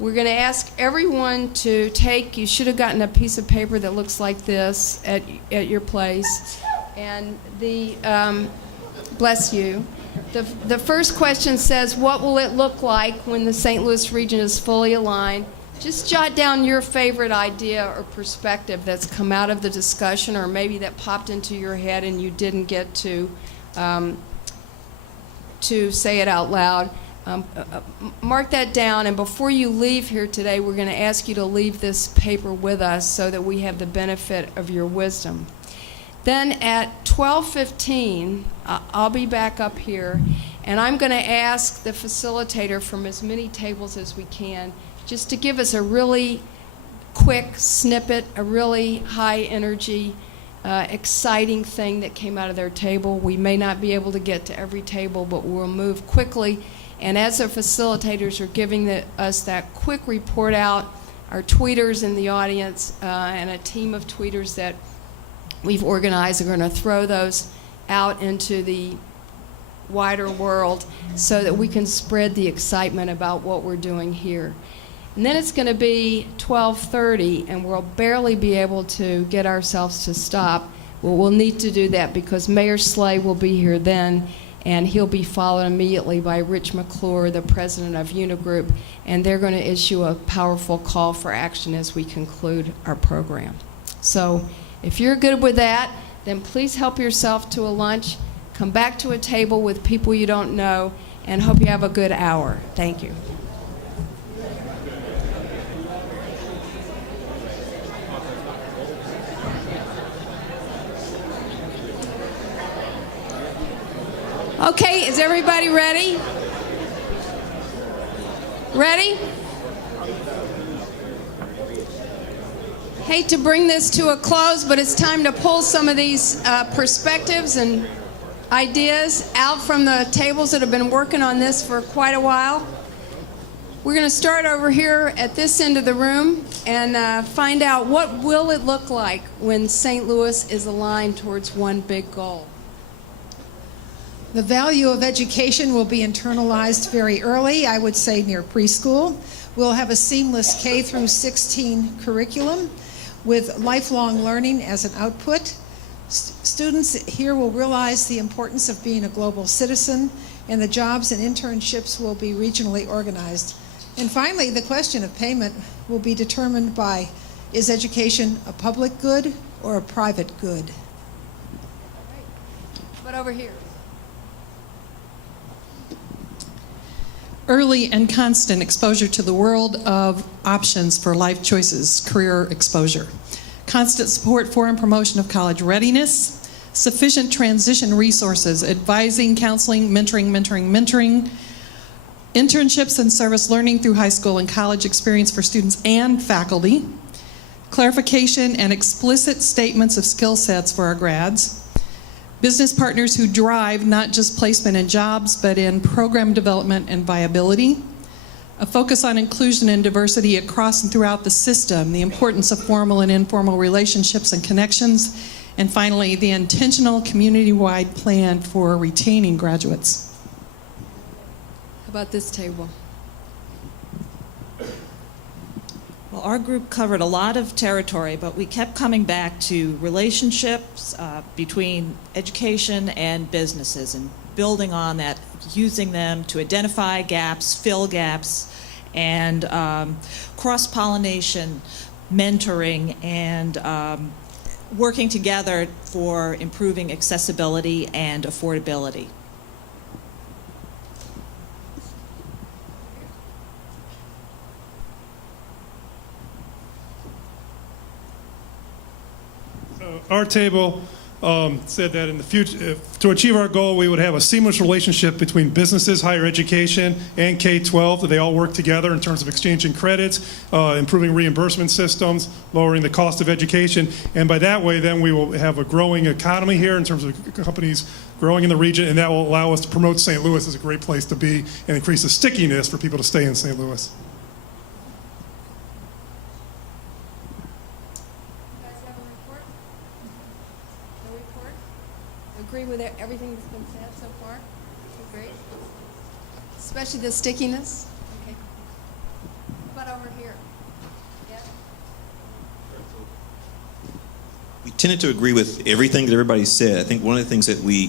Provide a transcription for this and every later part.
We're going to ask everyone to take, you should have gotten a piece of paper that looks like this at your place. And bless you. The first question says, what will it look like when the St. Louis region is fully aligned? Just jot down your favorite idea or perspective that's come out of the discussion, or maybe that popped into your head and you didn't get to say it out loud. Mark that down, and before you leave here today, we're going to ask you to leave this paper with us so that we have the benefit of your wisdom. Then at 12:15, I'll be back up here, and I'm going to ask the facilitator from as many tables as we can just to give us a really quick snippet, a really high energy, exciting thing that came out of their table. We may not be able to get to every table, but we'll move quickly. And as our facilitators are giving us that quick report out, our tweeters in the audience and a team of tweeters that we've organized are going to throw those out into the wider world so that we can spread the excitement about what we're doing here. And then it's going to be 12:30, and we'll barely be able to get ourselves to stop. Well, we'll need to do that because Mayor Slay will be here then, and he'll be followed immediately by Rich McClure, the president of Unigroup, and they're going to issue a powerful call for action as we conclude our program. So if you're good with that, then please help yourself to a lunch, come back to a table with people you don't know, and hope you have a good hour. Thank you. Okay, is everybody ready? Ready? Hate to bring this to a close, but it's time to pull some of these perspectives and ideas out from the tables that have been working on this for quite a while. We're going to start over here at this end of the room and find out what will it look like when St. Louis is aligned towards one big goal. The value of education will be internalized very early, I would say near preschool. We'll have a seamless K through 16 curriculum with lifelong learning as an output. Students here will realize the importance of being a global citizen, and the jobs and internships will be regionally organized. And finally, the question of payment will be determined by, is education a public good or a private good? But over here. Early and constant exposure to the world of options for life choices, career exposure. Constant support for and promotion of college readiness. Sufficient transition resources, advising, counseling, mentoring. Internships and service learning through high school and college experience for students and faculty. Clarification and explicit statements of skill sets for our grads. Business partners who drive not just placement in jobs, but in program development and viability. A focus on inclusion and diversity across and throughout the system, the importance of formal and informal relationships and connections, and finally, the intentional community-wide plan for retaining graduates. How about this table? Well, our group covered a lot of territory, but we kept coming back to relationships between education and businesses and building on that, using them to identify gaps, fill gaps, and cross-pollination, mentoring, and working together for improving accessibility and affordability. Our table said that in the future, to achieve our goal, we would have a seamless relationship between businesses, higher education, and K-12, that they all work together in terms of exchanging credits, improving reimbursement systems, lowering the cost of education, and by that way, then we will have a growing economy here in terms of companies growing in the region, and that will allow us to promote St. Louis as a great place to be and increase the stickiness for people to stay in St. Louis. Agree with everything that's been said so far? Great. Especially the stickiness. Okay. How about over here. Yeah. We tended to agree with everything that everybody said. I think one of the things that we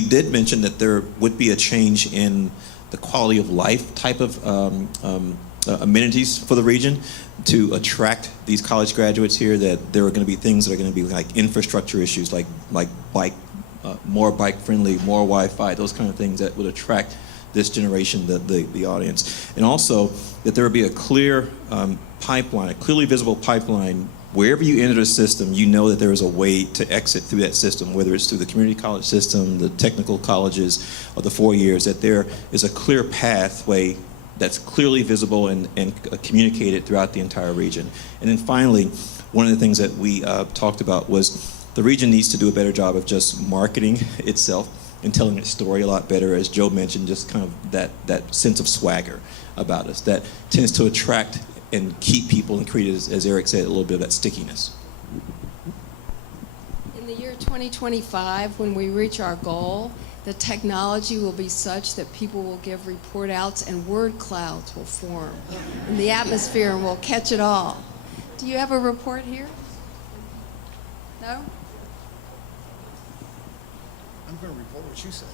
did mention that there would be a change in the quality of life type of amenities for the region to attract these college graduates here. That there are going to be things that are going to be like infrastructure issues, like bike, more bike friendly, more Wi-Fi, those kind of things that would attract this generation, the audience, and also that there would be a clear pipeline, a clearly visible pipeline. Wherever you enter the system, you know that there is a way to exit through that system, whether it's through the community college system, the technical colleges, or the 4 years, that there is a clear pathway that's clearly visible and communicated throughout the entire region. And then finally, one of the things that we talked about was the region needs to do a better job of just marketing itself and telling its story a lot better, as Joe mentioned, just kind of that sense of swagger about us that tends to attract and keep people and create, as Eric said, a little bit of that stickiness. In the year 2025, when we reach our goal, the technology will be such that people will give report outs and word clouds will form in the atmosphere and we'll catch it all. Do you have a report here? No? I'm going to report what you said.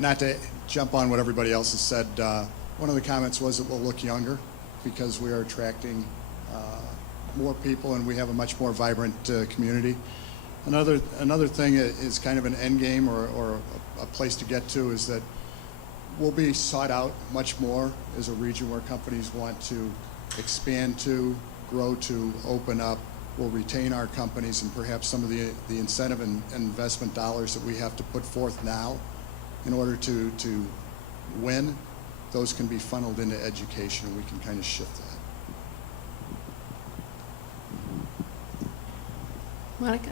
Not to jump on what everybody else has said. One of the comments was that we'll look younger because we are attracting more people and we have a much more vibrant community. Another thing is kind of an end game or a place to get to is that we'll be sought out much more as a region where companies want to expand to, grow to, open up. We'll retain our companies, and perhaps some of the incentive and investment dollars that we have to put forth now in order to win, those can be funneled into education, and we can kind of shift that. Monica?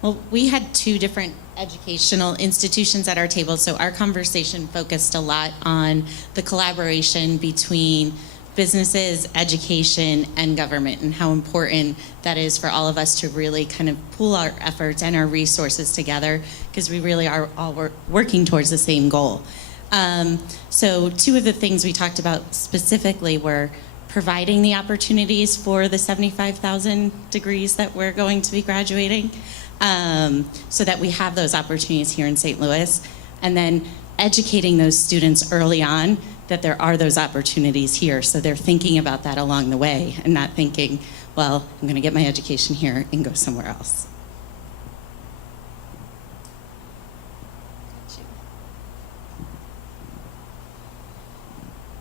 Well, we had two different educational institutions at our table, so our conversation focused a lot on the collaboration between businesses, education, and government, and how important that is for all of us to really kind of pool our efforts and our resources together, because we really are all working towards the same goal. So two of the things we talked about specifically were providing the opportunities for the 75,000 degrees that we're going to be graduating, so that we have those opportunities here in St. Louis, and then educating those students early on that there are those opportunities here, so they're thinking about that along the way and not thinking, well, I'm going to get my education here and go somewhere else.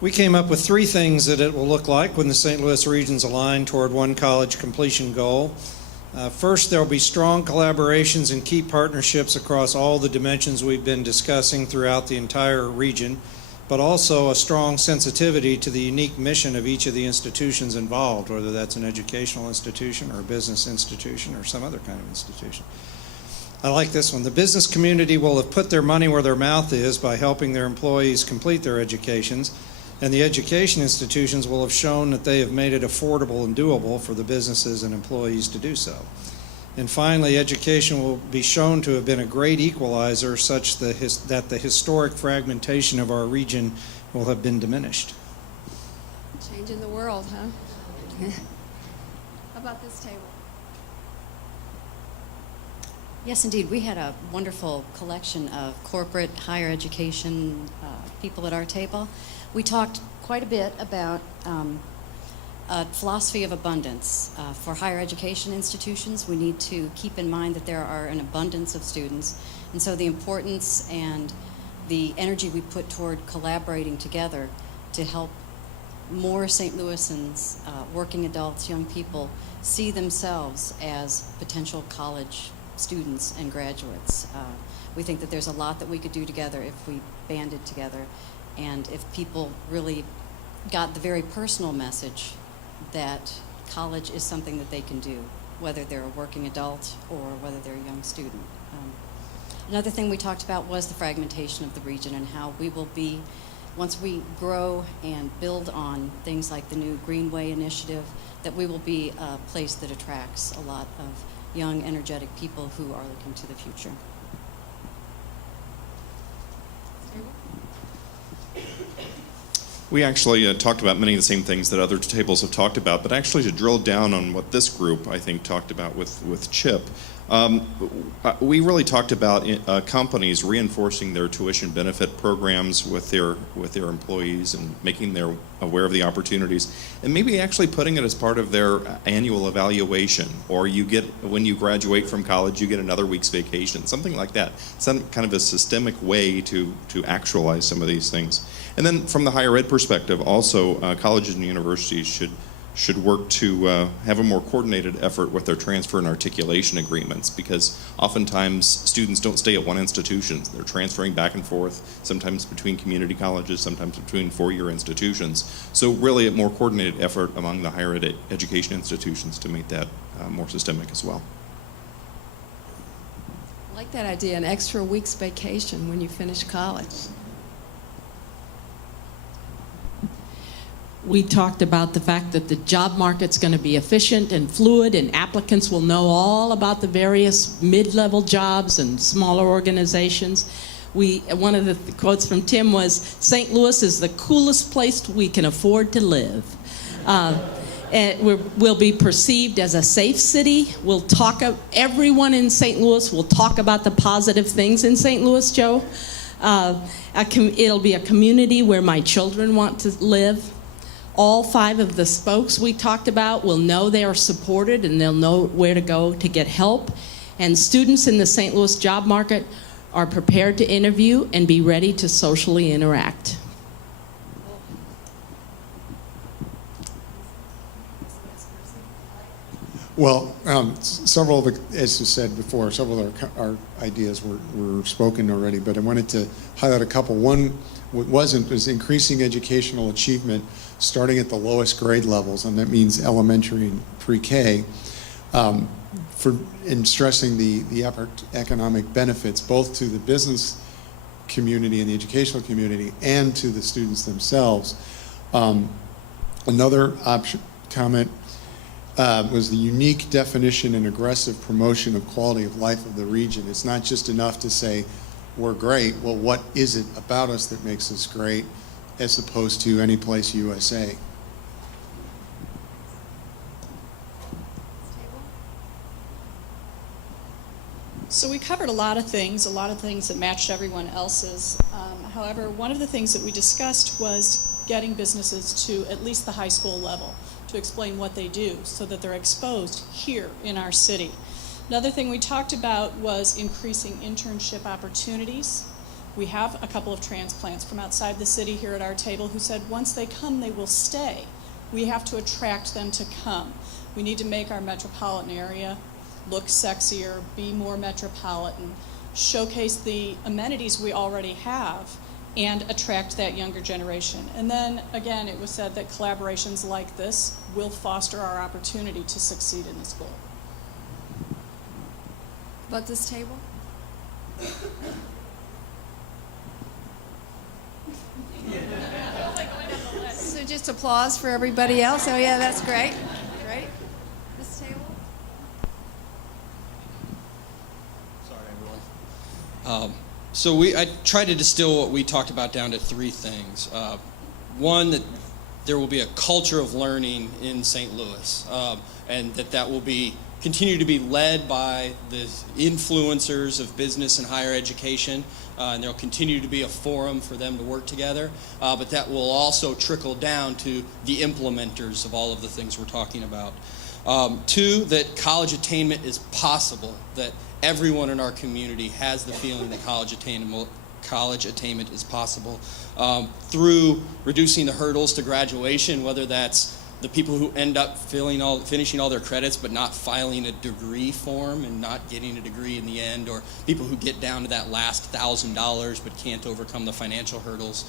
We came up with three things that it will look like when the St. Louis region's aligned toward one college completion goal. First, there will be strong collaborations and key partnerships across all the dimensions we've been discussing throughout the entire region, but also a strong sensitivity to the unique mission of each of the institutions involved, whether that's an educational institution or a business institution or some other kind of institution. I like this one. The business community will have put their money where their mouth is by helping their employees complete their educations, and the education institutions will have shown that they have made it affordable and doable for the businesses and employees to do so. And finally, education will be shown to have been a great equalizer such that the historic fragmentation of our region will have been diminished. Changing the world, huh? How about this table? Yes, indeed. We had a wonderful collection of corporate higher education people at our table. We talked quite a bit about a philosophy of abundance. For higher education institutions, we need to keep in mind that there are an abundance of students, and so the importance and the energy we put toward collaborating together to help more St. Louisans, working adults, young people, see themselves as potential college students and graduates. We think that there's a lot that we could do together if we banded together, and if people really got the very personal message that college is something that they can do, whether they're a working adult or whether they're a young student. Another thing we talked about was the fragmentation of the region and how we will be, once we grow and build on things like the new Greenway initiative, that we will be a place that attracts a lot of young, energetic people who are looking to the future. We actually talked about many of the same things that other tables have talked about, but actually to drill down on what this group, I think, talked about with Chip, we really talked about companies reinforcing their tuition benefit programs with their employees and making them aware of the opportunities, and maybe actually putting it as part of their annual evaluation, or you get, when you graduate from college, you get another week's vacation, something like that. Some kind of a systemic way to actualize some of these things. And then from the higher ed perspective, also colleges and universities should work to have a more coordinated effort with their transfer and articulation agreements, because oftentimes students don't stay at one institution. They're transferring back and forth, sometimes between community colleges, sometimes between four-year institutions. So really a more coordinated effort among the higher ed education institutions to make that more systemic as well. I like that idea, an extra week's vacation when you finish college. We talked about the fact that the job market's going to be efficient and fluid, and applicants will know all about the various mid-level jobs and smaller organizations. One of the quotes from Tim was, "St. Louis is the coolest place we can afford to live." We'll be perceived as a safe city. Everyone in St. Louis will talk about the positive things in St. Louis, Joe. It'll be a community where my children want to live. All 5 of the spokes we talked about will know they are supported, and they'll know where to go to get help. And students in the St. Louis job market are prepared to interview and be ready to socially interact. Well, several of the, as you said before, several of our ideas were spoken already, but I wanted to highlight a couple. One was increasing educational achievement starting at the lowest grade levels, and that means elementary and pre-K, in stressing the economic benefits both to the business community and the educational community and to the students themselves. Another comment was the unique definition and aggressive promotion of quality of life of the region. It's not just enough to say we're great. Well, what is it about us that makes us great, as opposed to any place USA? So we covered a lot of things that matched everyone else's. However, one of the things that we discussed was getting businesses to at least the high school level to explain what they do so that they're exposed here in our city. Another thing we talked about was increasing internship opportunities. We have a couple of transplants from outside the city here at our table who said once they come, they will stay. We have to attract them to come. We need to make our metropolitan area look sexier, be more metropolitan, showcase the amenities we already have, and attract that younger generation. And then, again, it was said that collaborations like this will foster our opportunity to succeed in this goal. About this table? So just applause for everybody else. Oh yeah, that's great. Great. This table? Sorry, everyone. I tried to distill what we talked about down to 3 things. One, that there will be a culture of learning in St. Louis, and that will continue to be led by the influencers of business and higher education, and there'll continue to be a forum for them to work together, but that will also trickle down to the implementers of all of the things we're talking about. 2, that college attainment is possible, that everyone in our community has the feeling that college attainment is possible through reducing the hurdles to graduation, whether that's the people who end up finishing all their credits but not filing a degree form and not getting a degree in the end, or people who get down to that last $1,000 but can't overcome the financial hurdles.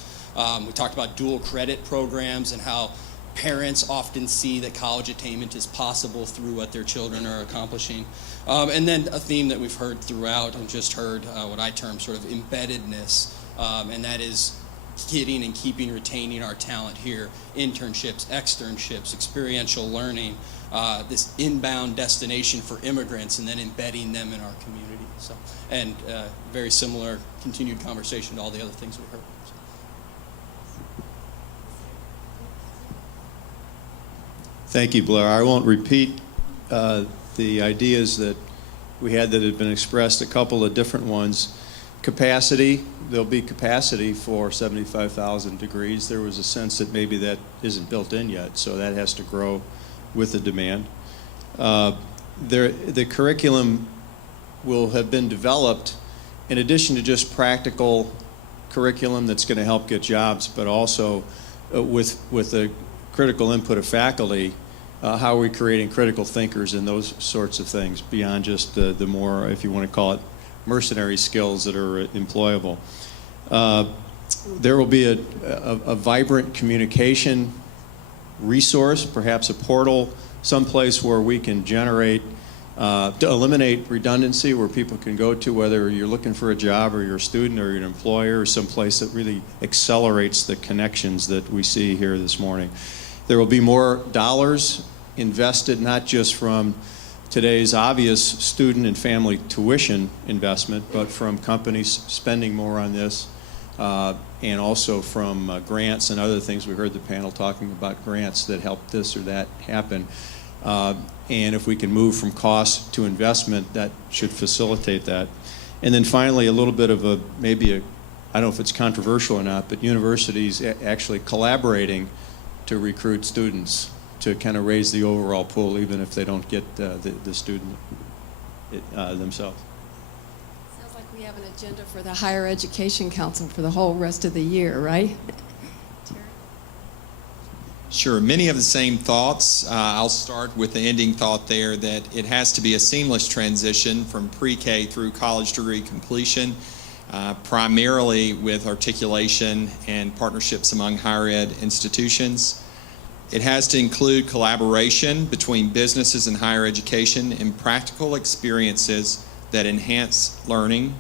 We talked about dual credit programs and how parents often see that college attainment is possible through what their children are accomplishing. And then a theme that we've heard throughout and just heard what I term sort of embeddedness, and that is getting and keeping, retaining our talent here, internships, externships, experiential learning, this inbound destination for immigrants, and then embedding them in our community. So, and very similar continued conversation to all the other things we heard. So. Thank you, Blair. I won't repeat the ideas that we had that had been expressed, a couple of different ones. Capacity, there'll be capacity for 75,000 degrees. There was a sense that maybe that isn't built in yet, so that has to grow with the demand. The curriculum will have been developed in addition to just practical curriculum that's going to help get jobs, but also with the critical input of faculty, how are we creating critical thinkers and those sorts of things beyond just the more, if you want to call it, mercenary skills that are employable. There will be a vibrant communication resource, perhaps a portal, someplace where we can generate, to eliminate redundancy, where people can go to, whether you're looking for a job or you're a student or you're an employer, or someplace that really accelerates the connections that we see here this morning. There will be more dollars invested, not just from today's obvious student and family tuition investment, but from companies spending more on this, and also from grants and other things. We heard the panel talking about grants that help this or that happen. And if we can move from cost to investment, that should facilitate that. And then finally, a little bit of I don't know if it's controversial or not, but universities actually collaborating to recruit students to kind of raise the overall pool, even if they don't get the student themselves. Sounds like we have an agenda for the Higher Education Council for the whole rest of the year, right? Sure, many of the same thoughts. I'll start with the ending thought there that it has to be a seamless transition from pre-K through college degree completion, primarily with articulation and partnerships among higher ed institutions. It has to include collaboration between businesses and higher education and practical experiences that enhance learning.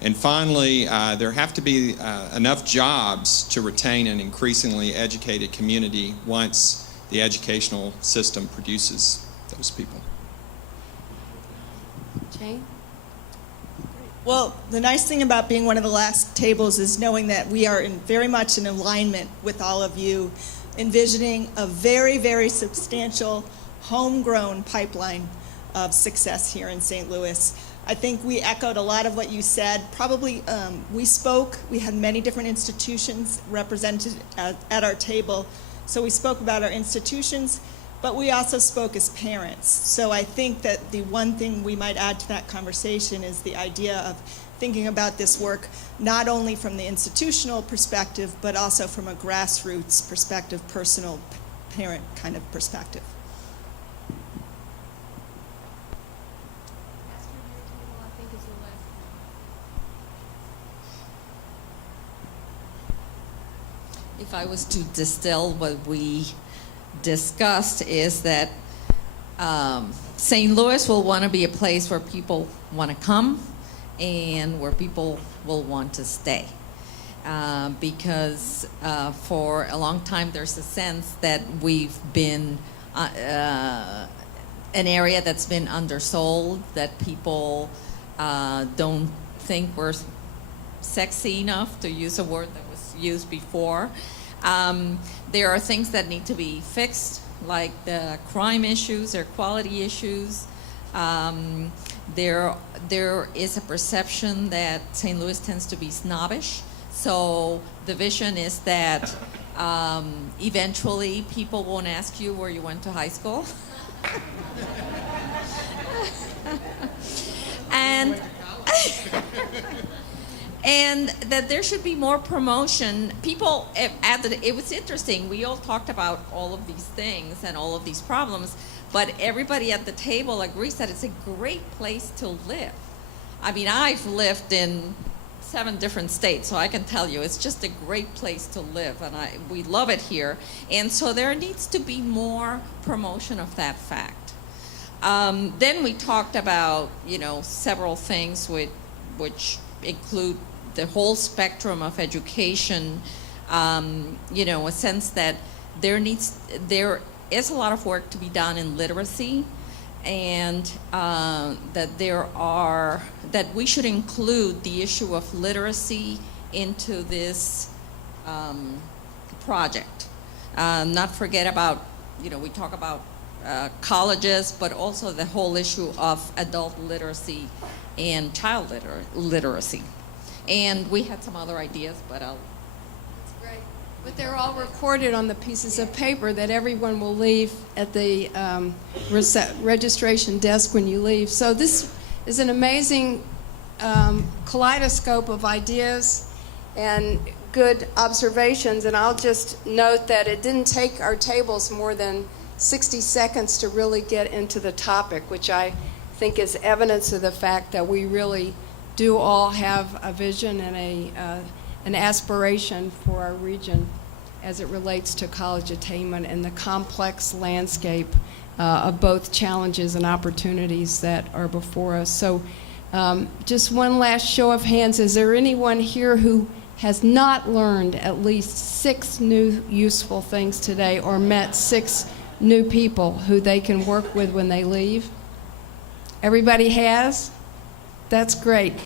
And finally, there have to be enough jobs to retain an increasingly educated community once the educational system produces those people. Jane? Well, the nice thing about being one of the last tables is knowing that we are very much in alignment with all of you, envisioning a very, very substantial homegrown pipeline of success here in St. Louis. I think we echoed a lot of what you said. Probably we had many different institutions represented at our table. So we spoke about our institutions, but we also spoke as parents. So I think that the one thing we might add to that conversation is the idea of thinking about this work not only from the institutional perspective, but also from a grassroots perspective, personal parent kind of perspective. If I was to distill what we discussed is that St. Louis will want to be a place where people want to come and where people will want to stay. Because for a long time there's a sense that we've been an area that's been undersold, that people don't think we're sexy enough, to use a word that was used before. There are things that need to be fixed, like the crime issues or quality issues. There is a perception that St. Louis tends to be snobbish. So the vision is that eventually people won't ask you where you went to high school. And that there should be more promotion. People, it was interesting, we all talked about all of these things and all of these problems, but everybody at the table agrees that it's a great place to live. I mean, I've lived in 7 different states, so I can tell you it's just a great place to live, and we love it here. And so there needs to be more promotion of that fact. Then we talked about, several things which include the whole spectrum of education, you know, a sense that there is a lot of work to be done in literacy, and that we should include the issue of literacy into this project. Not forget about, you know, we talk about colleges, but also the whole issue of adult literacy and child literacy. And we had some other ideas, but I'll... But they're all recorded on the pieces of paper that everyone will leave at the registration desk when you leave. So this is an amazing kaleidoscope of ideas and good observations. And I'll just note that it didn't take our tables more than 60 seconds to really get into the topic, which I think is evidence of the fact that we really do all have a vision and an aspiration for our region as it relates to college attainment and the complex landscape of both challenges and opportunities that are before us. So just one last show of hands. Is there anyone here who has not learned at least 6 new useful things today or met 6 new people who they can work with when they leave? Everybody has? That's great.